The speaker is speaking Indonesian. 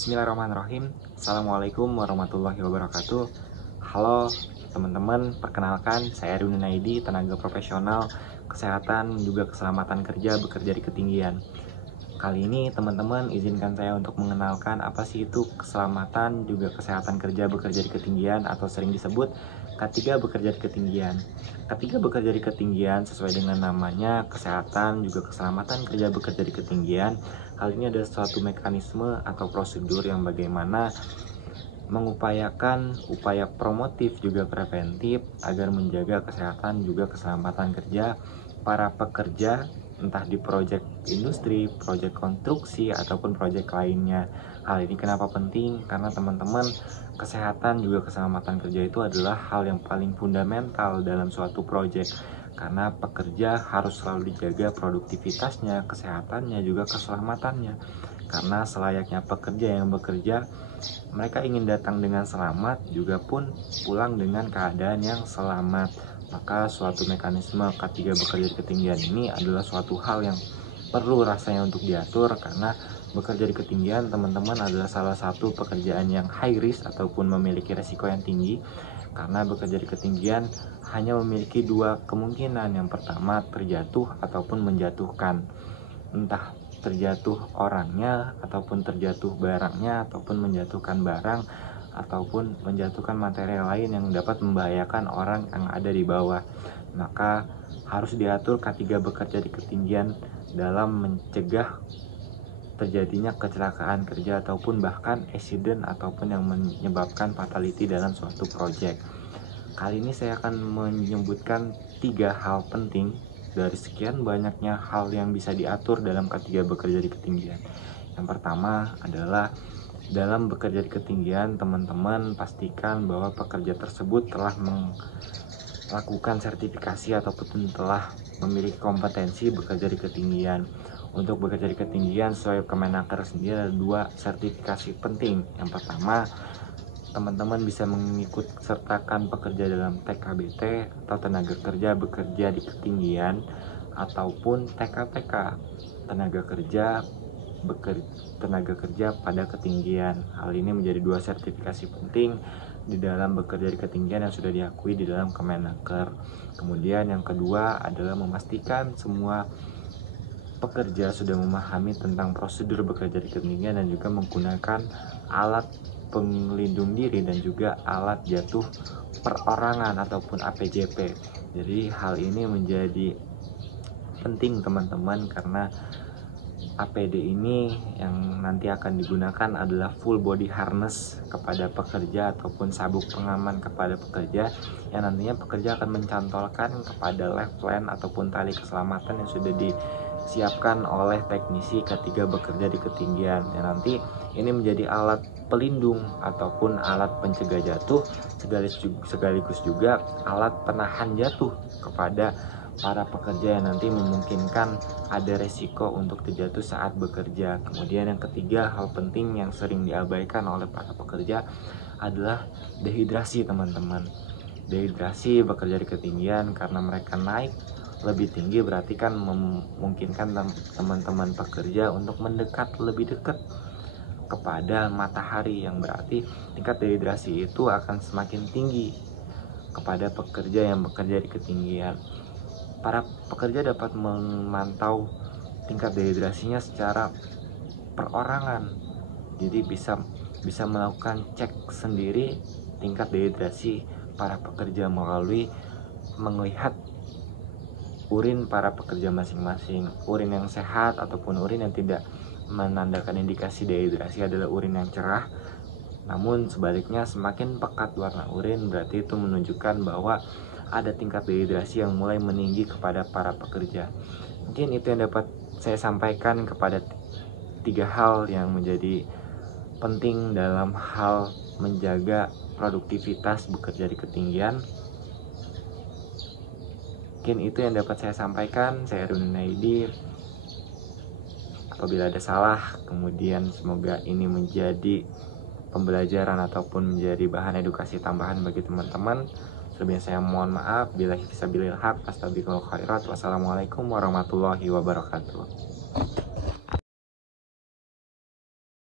Bismillahirrahmanirrahim. Assalamualaikum warahmatullahi wabarakatuh. Halo teman-teman, perkenalkan saya Erwin Naidi, tenaga profesional kesehatan juga keselamatan kerja bekerja di ketinggian. Kali ini teman-teman izinkan saya untuk mengenalkan apa sih itu keselamatan juga kesehatan kerja bekerja di ketinggian atau sering disebut K3 bekerja di ketinggian. K3 bekerja di ketinggian sesuai dengan namanya kesehatan juga keselamatan kerja bekerja di ketinggian. Hal ini adalah suatu mekanisme atau prosedur yang bagaimana mengupayakan upaya promotif juga preventif agar menjaga kesehatan juga keselamatan kerja para pekerja, entah di proyek industri, proyek konstruksi, ataupun proyek lainnya. Hal ini kenapa penting? Karena teman-teman, kesehatan juga keselamatan kerja itu adalah hal yang paling fundamental dalam suatu proyek. Karena pekerja harus selalu dijaga produktivitasnya, kesehatannya, juga keselamatannya. Karena selayaknya pekerja yang bekerja, mereka ingin datang dengan selamat, juga pun pulang dengan keadaan yang selamat. Maka suatu mekanisme K3 bekerja di ketinggian ini adalah suatu hal yang perlu rasanya untuk diatur, karena bekerja di ketinggian teman-teman adalah salah satu pekerjaan yang high risk ataupun memiliki resiko yang tinggi. Karena bekerja di ketinggian hanya memiliki dua kemungkinan. Yang pertama terjatuh ataupun menjatuhkan, entah terjatuh orangnya ataupun terjatuh barangnya, ataupun menjatuhkan barang ataupun menjatuhkan material lain yang dapat membahayakan orang yang ada di bawah. Maka harus diatur K3 bekerja di ketinggian dalam mencegah terjadinya kecelakaan kerja ataupun bahkan accident ataupun yang menyebabkan fatality dalam suatu proyek. Kali ini saya akan menyebutkan 3 hal penting dari sekian banyaknya hal yang bisa diatur dalam K3 bekerja di ketinggian. Yang pertama adalah dalam bekerja di ketinggian, teman-teman pastikan bahwa pekerja tersebut telah melakukan sertifikasi ataupun telah memiliki kompetensi bekerja di ketinggian. Untuk bekerja di ketinggian sesuai Kemenaker sendiri ada 2 sertifikasi penting. Yang pertama, teman-teman bisa mengikut sertakan pekerja dalam TKBT atau tenaga kerja bekerja di ketinggian, ataupun TKTK, tenaga kerja pada ketinggian. Hal ini menjadi 2 sertifikasi penting di dalam bekerja di ketinggian yang sudah diakui di dalam Kemenaker. Kemudian yang kedua adalah memastikan semua pekerja sudah memahami tentang prosedur bekerja di ketinggian dan juga menggunakan alat pelindung diri dan juga alat jatuh perorangan ataupun APJP. Jadi hal ini menjadi penting teman-teman, karena APD ini yang nanti akan digunakan adalah full body harness kepada pekerja ataupun sabuk pengaman kepada pekerja, yang nantinya pekerja akan mencantolkan kepada lifeline ataupun tali keselamatan yang sudah disiapkan oleh teknisi K3 bekerja di ketinggian. Dan nanti ini menjadi alat pelindung ataupun alat pencegah jatuh sekaligus juga alat penahan jatuh kepada para pekerja yang nanti memungkinkan ada resiko untuk terjatuh saat bekerja. Kemudian yang ketiga, hal penting yang sering diabaikan oleh para pekerja adalah dehidrasi teman-teman. Dehidrasi bekerja di ketinggian karena mereka naik lebih tinggi, berarti kan memungkinkan teman-teman pekerja untuk mendekat lebih dekat kepada matahari, yang berarti tingkat dehidrasi itu akan semakin tinggi kepada pekerja yang bekerja di ketinggian. Para pekerja dapat memantau tingkat dehidrasinya secara perorangan. Jadi bisa melakukan cek sendiri tingkat dehidrasi para pekerja melalui melihat urin para pekerja masing-masing. Urin yang sehat ataupun urin yang tidak menandakan indikasi dehidrasi adalah urin yang cerah. Namun sebaliknya, semakin pekat warna urin berarti itu menunjukkan bahwa ada tingkat dehidrasi yang mulai meninggi kepada para pekerja. Mungkin itu yang dapat saya sampaikan kepada 3 hal yang menjadi penting dalam hal menjaga produktivitas bekerja di ketinggian. Mungkin itu yang dapat saya sampaikan. Saya Erwin Naidi. Apabila ada salah, kemudian semoga ini menjadi pembelajaran ataupun menjadi bahan edukasi tambahan bagi teman-teman. Sebelumnya saya mohon maaf. Bila fisabilil haq, astagfirullah khairat. Wassalamualaikum warahmatullahi wabarakatuh.